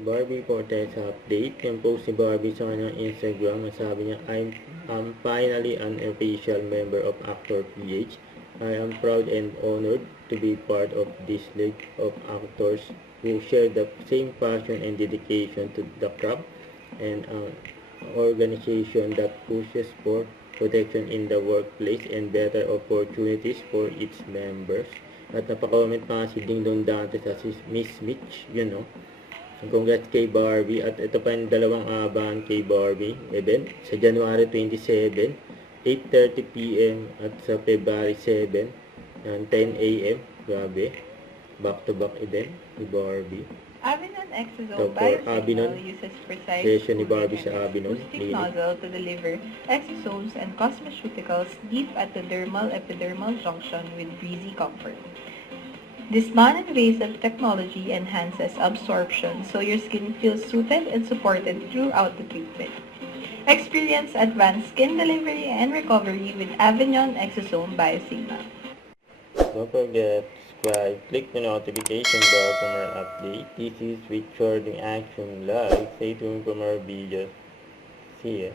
Barbie Cortez update. Yung post ni Barbie sa kanyang Instagram, sabi niya, I'm finally an official member of Actor PH. I am proud and honored to be part of this league of actors who share the same passion and dedication to the craft and organization that pushes for protection in the workplace and better opportunities for its members. At napaka-comment pa si Ding Dong Dante sa si Miss Mitch, Congrats kay Barbie. At ito pa yung dalawang abangan kay Barbie event sa January 27, 8:30 p.m. at sa February 7, 10 a.m. Grabe. Back-to-back event ni Barbie. Avenon So, Exosome for Avenon, Biosignal uses precise session ni Barbie cooling sa and Avenon. acoustic nozzle to deliver exosomes and cosmeceuticals deep at the dermal-epidermal junction with breezy comfort. This non-invasive technology enhances absorption so your skin feels soothed and supported throughout the treatment. Experience advanced skin delivery and recovery with Avignon Exosome Biosignal. Don't forget, subscribe, click the notification bell for more updates. This is with Shorting Action Live. Stay tuned for more videos. See ya.